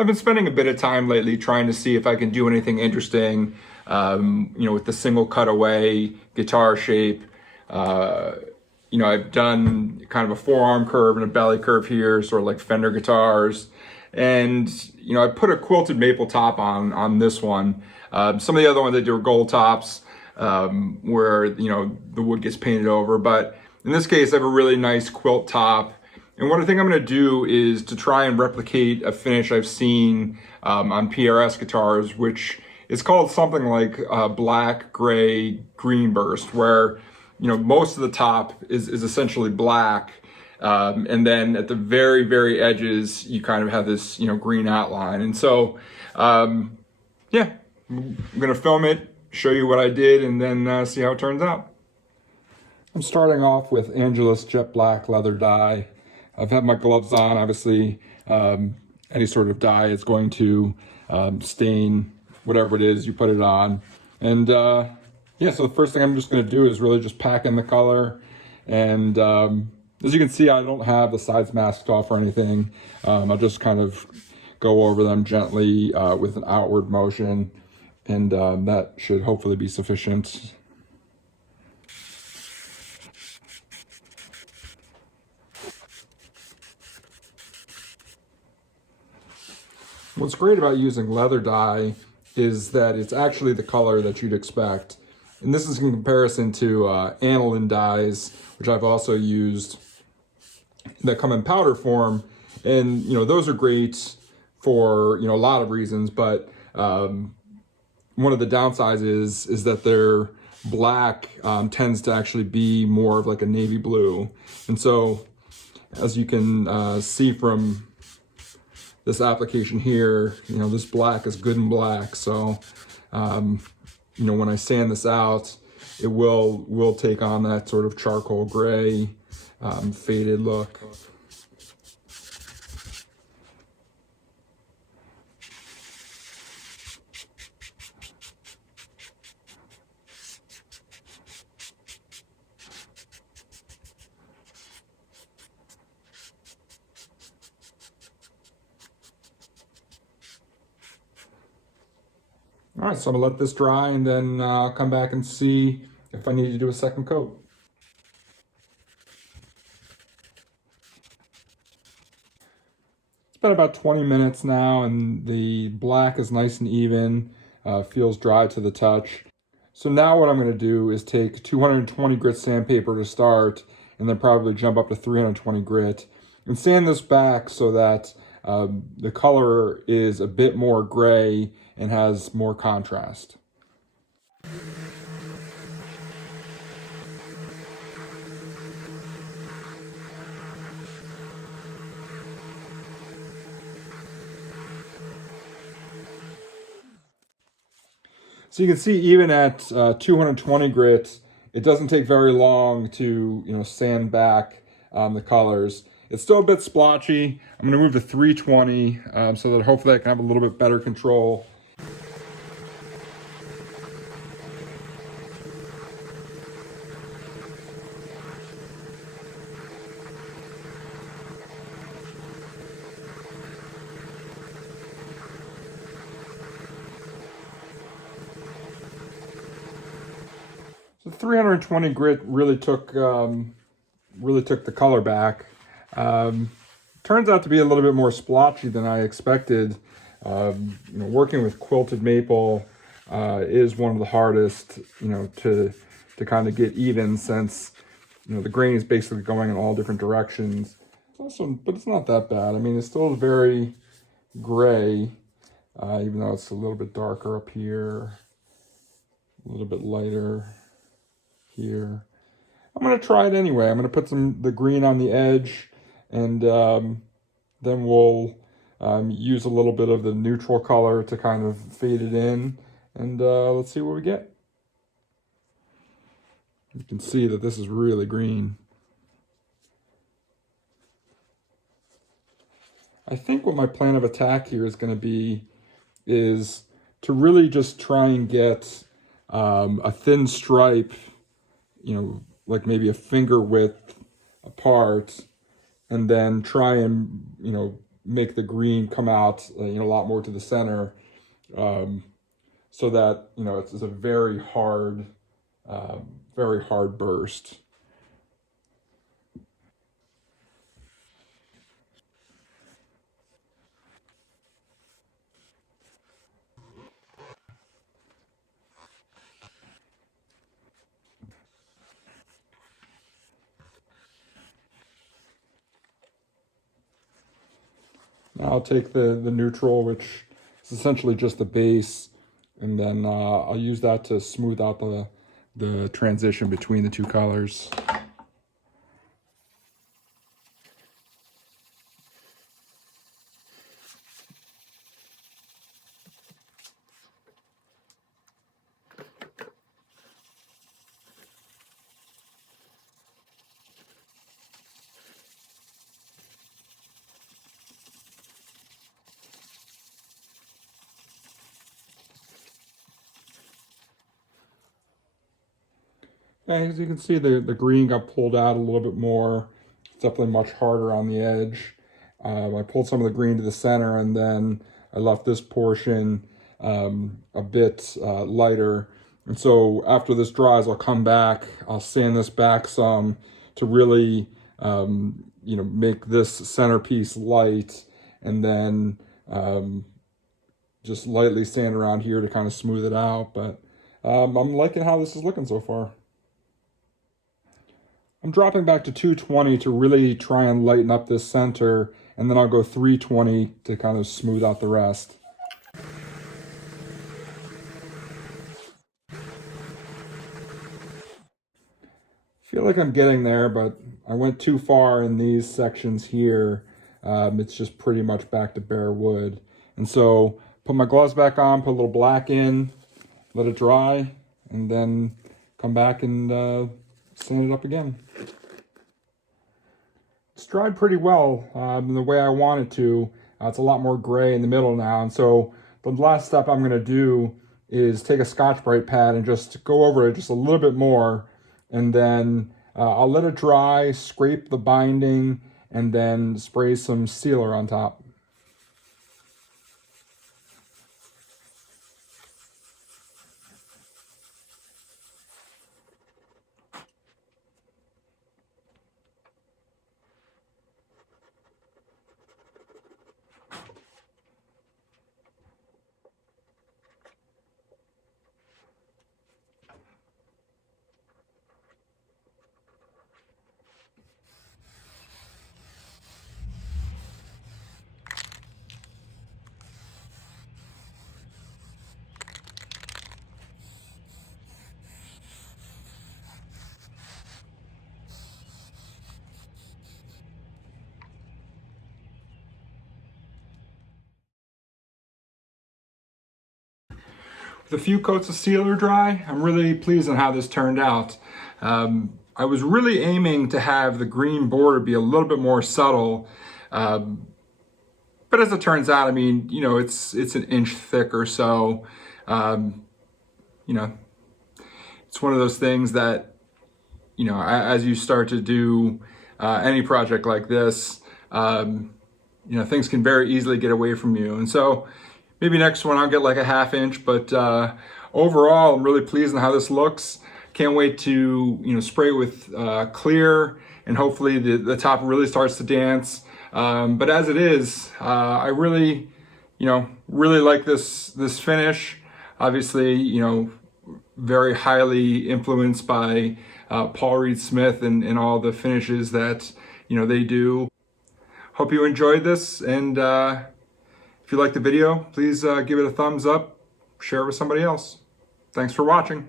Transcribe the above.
I've been spending a bit of time lately trying to see if I can do anything interesting, with the single cutaway guitar shape. Uh, I've done kind of a forearm curve and a belly curve here, sort of like Fender guitars. And, I put a quilted maple top on this one. Some of the other ones I do are gold tops, where, the wood gets painted over. But in this case, I have a really nice quilt top. And what I think I'm going to do is to try and replicate a finish I've seen on PRS guitars, which is called something like black, gray, green burst, where most of the top is essentially black, and then at the very, very edges you kind of have this green outline. And so yeah, I'm going to film it, show you what I did, and then see how it turns out. I'm starting off with Angelus Jet Black leather dye. I've had my gloves on. Obviously, any sort of dye is going to stain whatever it is you put it on. And yeah, so the first thing I'm just going to do is really just pack in the color. And as you can see, I don't have the sides masked off or anything. I'll just kind of go over them gently with an outward motion, and that should hopefully be sufficient. What's great about using leather dye is that it's actually the color that you'd expect. And this is in comparison to aniline dyes, which I've also used, that come in powder form. And, those are great for, a lot of reasons, but one of the downsides is that their black tends to actually be more of like a navy blue. And so, as you can see from this application here, this black is good and black. So, when I sand this out, it will take on that sort of charcoal gray, faded look. All right, so I'm gonna let this dry, and then I'll come back and see if I need to do a second coat. It's been about 20 minutes now, and the black is nice and even, feels dry to the touch. So now what I'm gonna do is take 220 grit sandpaper to start, and then probably jump up to 320 grit, and sand this back so that the color is a bit more gray and has more contrast. So you can see even at 220 grit, it doesn't take very long to sand back the colors. It's still a bit splotchy. I'm going to move to 320 so that hopefully I can have a little bit better control. So 320 grit really took the color back. Turns out to be a little bit more splotchy than I expected. Working with quilted maple is one of the hardest, to kind of get even, since the grain is basically going in all different directions. But it's not that bad. I mean, it's still very gray, even though it's a little bit darker up here, a little bit lighter here. I'm going to try it anyway. I'm going to put the green on the edge, and then we'll use a little bit of the neutral color to kind of fade it in, and let's see what we get. You can see that this is really green. I think what my plan of attack here is going to be is to really just try and get a thin stripe, like maybe a finger width apart, and then try and, make the green come out, a lot more to the center, so that, it's a very hard burst. Now I'll take the neutral, which is essentially just the base, and then I'll use that to smooth out the transition between the two colors. As you can see, the green got pulled out a little bit more. It's definitely much harder on the edge. I pulled some of the green to the center, and then I left this portion a bit lighter. And so after this dries, I'll come back, I'll sand this back some to really, make this centerpiece light, and then just lightly sand around here to kind of smooth it out. But I'm liking how this is looking so far. I'm dropping back to 220 to really try and lighten up this center, and then I'll go 320 to kind of smooth out the rest. Feel like I'm getting there, but I went too far in these sections here. It's just pretty much back to bare wood. And so put my gloves back on, put a little black in, let it dry, and then come back and sand it up again. It's dried pretty well the way I want it to. It's a lot more gray in the middle now, and so the last step I'm going to do is take a Scotch-Brite pad and just go over it just a little bit more, and then I'll let it dry, scrape the binding, and then spray some sealer on top. With a few coats of sealer dry, I'm really pleased on how this turned out. I was really aiming to have the green border be a little bit more subtle, but as it turns out, it's an inch thick or so. It's one of those things that, as you start to do any project like this, things can very easily get away from you. And so maybe next one I'll get like a 1/2 inch, but overall I'm really pleased on how this looks. Can't wait to spray with clear, and hopefully the top really starts to dance. But as it is, I really really like this finish. Obviously, very highly influenced by Paul Reed Smith and all the finishes that they do. Hope you enjoyed this, and if you liked the video, please give it a thumbs up, share it with somebody else. Thanks for watching.